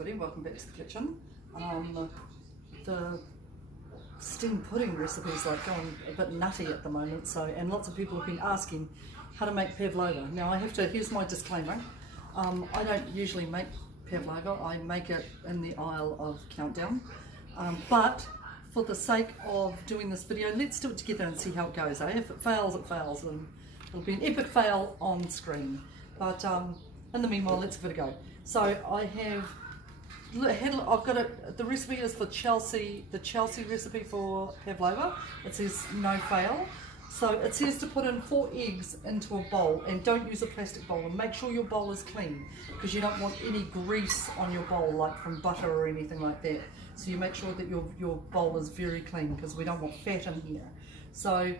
Welcome back to the kitchen. The steamed pudding recipe is like going a bit nutty at the moment, and lots of people have been asking how to make pavlova. Now here's my disclaimer. I don't usually make pavlova, I make it in the aisle of Countdown. But for the sake of doing this video, let's do it together and see how it goes. If it fails, it fails, and it'll be an epic fail on screen. But in the meanwhile, let's give it a go. So I've got it. The recipe is for Chelsea, the Chelsea recipe for pavlova. It says no fail. So it says to put in 4 eggs into a bowl, and don't use a plastic bowl, and make sure your bowl is clean because you don't want any grease on your bowl, like from butter or anything like that. So you make sure that your bowl is very clean because we don't want fat in here. So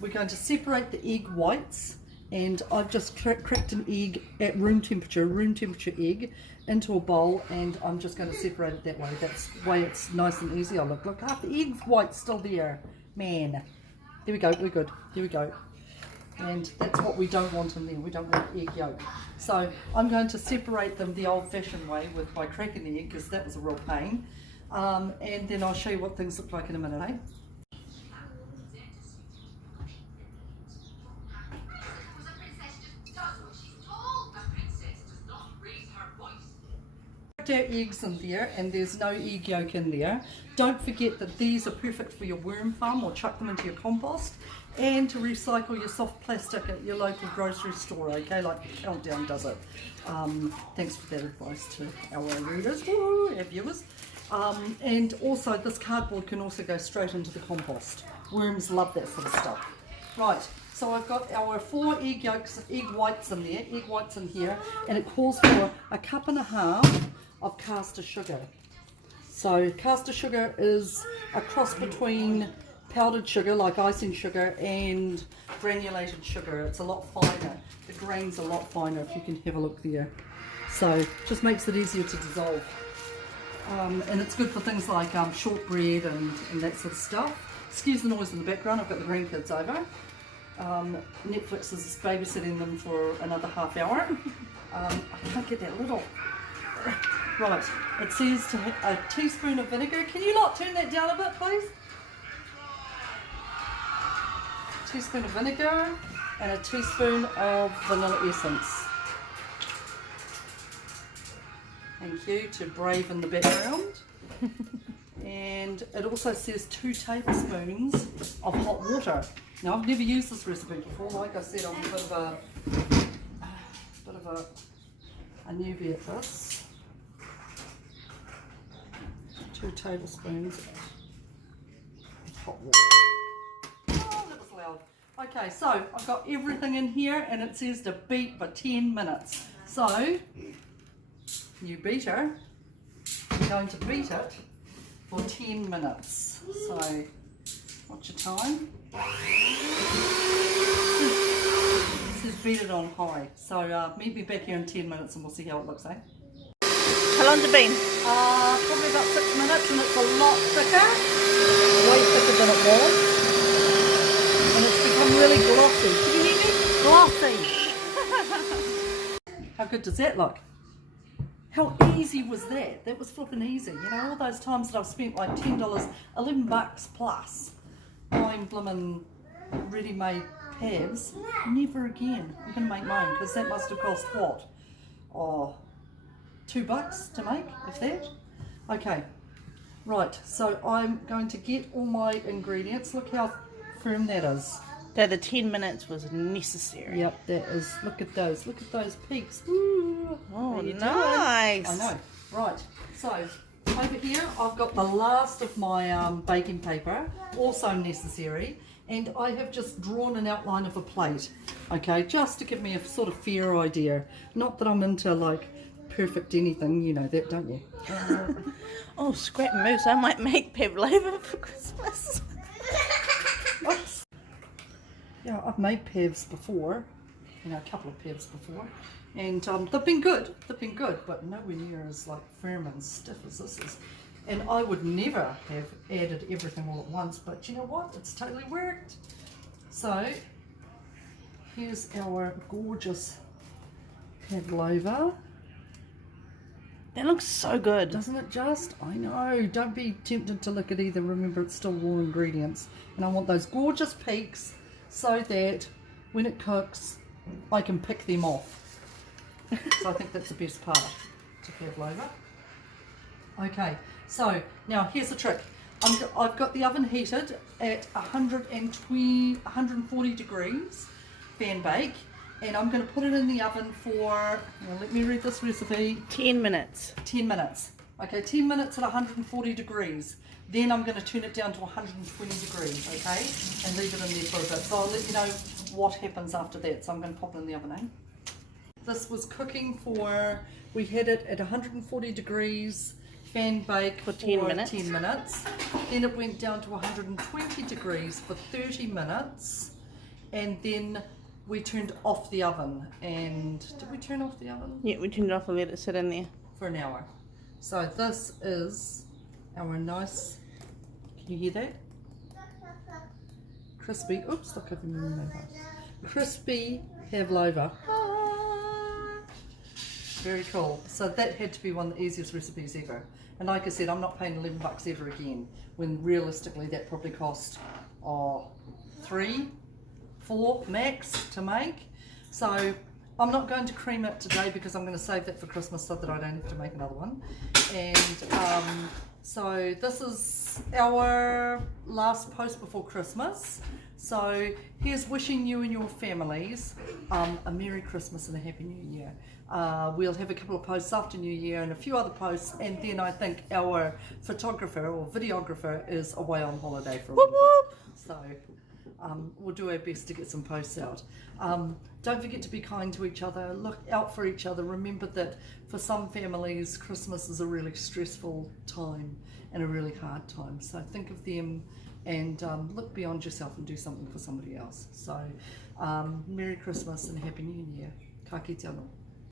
we're going to separate the egg whites, and I've just cracked an egg at room temperature egg into a bowl, and I'm just going to separate it that way. That's the way it's nice and easy. Oh, look, half the egg white's still there, man. There we go, we're good. Here we go. And that's what we don't want in there. We don't want egg yolk. So I'm going to separate them the old-fashioned way by cracking the egg, because that was a real pain. And then I'll show you what things look like in a minute, eh? Our eggs in there, and there's no egg yolk in there. Don't forget that these are perfect for your worm farm, or chuck them into your compost, and to recycle your soft plastic at your local grocery store, okay, like Countdown does it. Thanks for that advice to our readers, our viewers. And also this cardboard can also go straight into the compost. Worms love that sort of stuff. Right, so I've got our 4 egg whites in there, here, and it calls for 1.5 cups of castor sugar. So castor sugar is a cross between powdered sugar, like icing sugar, and granulated sugar. It's a lot finer. The grain's a lot finer, if you can have a look there. So just makes it easier to dissolve. And it's good for things like shortbread and that sort of stuff. Excuse the noise in the background, I've got the grandkids over. Netflix is babysitting them for another half hour. I can't get that little. Right, it says to have a teaspoon of vinegar. Can you not turn that down a bit, please? A teaspoon of vinegar and a teaspoon of vanilla essence. Thank you, to Brave in the background. And it also says 2 tablespoons of hot water. Now, I've never used this recipe before. Like I said, I'm a bit of a newbie at this. 2 tablespoons of hot water. Oh, that was loud. Okay, so I've got everything in here, and it says to beat for 10 minutes. So, new beater, I'm going to beat it for 10 minutes. So, what's your time? It says beat it on high. So, meet me back here in 10 minutes and we'll see how it looks, eh? How long's it been? Probably about 6 minutes, and it's a lot thicker, way thicker than it was, and it's become really glossy. Can you hear me? Glossy! How good does that look? How easy was that? That was flipping easy. You know, all those times that I've spent like $10, $11 plus buying blimmin' ready-made pavs, never again. I'm going to make mine, because that must have cost what? Oh, $2 to make, if that. Okay, right, so I'm going to get all my ingredients. Look how firm that is. So the 10 minutes was necessary. Yep, that is. Look at those peaks. Ooh, oh, nice. I know. Right, so over here I've got the last of my baking paper, also necessary, and I have just drawn an outline of a plate, okay, just to give me a sort of fair idea. Not that I'm into like perfect anything, you know that, don't you? Oh, scrap moose, I might make pavlova for Christmas. Oops. Yeah, I've made pavs before, you know, a couple of pavs before, and they've been good, but nowhere near as like firm and stiff as this is. And I would never have added everything all at once, but you know what, it's totally worked. So here's our gorgeous pavlova. It looks so good. Doesn't it just? I know. Don't be tempted to lick it either. Remember, it's still raw ingredients. And I want those gorgeous peaks so that when it cooks, I can pick them off. So I think that's the best part to pavlova. Okay, so now here's the trick. I've got the oven heated at 140 degrees, fan bake, and I'm going to put it in the oven for, now let me read this recipe. 10 minutes. 10 minutes. Okay, 10 minutes at 140 degrees. Then I'm going to turn it down to 120 degrees, okay? And leave it in there for a bit. So I'll let you know what happens after that. So I'm going to pop it in the oven, eh? This was cooking for, we had it at 140 degrees, fan bake For 10 minutes. 10 minutes. Then it went down to 120 degrees for 30 minutes. And then we turned off the oven. And did we turn off the oven? Yeah, we turned it off and let it sit in there. For an hour. So this is our nice, can you hear that? Crispy, oops, look at me. Crispy pavlova. Very cool. So that had to be one of the easiest recipes ever. And like I said, I'm not paying $11 ever again, when realistically that probably cost $3, $4 max to make. So I'm not going to cream it today because I'm going to save that for Christmas so that I don't have to make another one. And so this is our last post before Christmas. So here's wishing you and your families a Merry Christmas and a Happy New Year. We'll have a couple of posts after New Year and a few other posts, and then I think our photographer or videographer is away on holiday for a Whoop, little bit. whoop. So we'll do our best to get some posts out. Don't forget to be kind to each other, look out for each other. Remember that for some families, Christmas is a really stressful time and a really hard time. So think of them and look beyond yourself and do something for somebody else. So Merry Christmas and Happy New Year. Ka kite anō.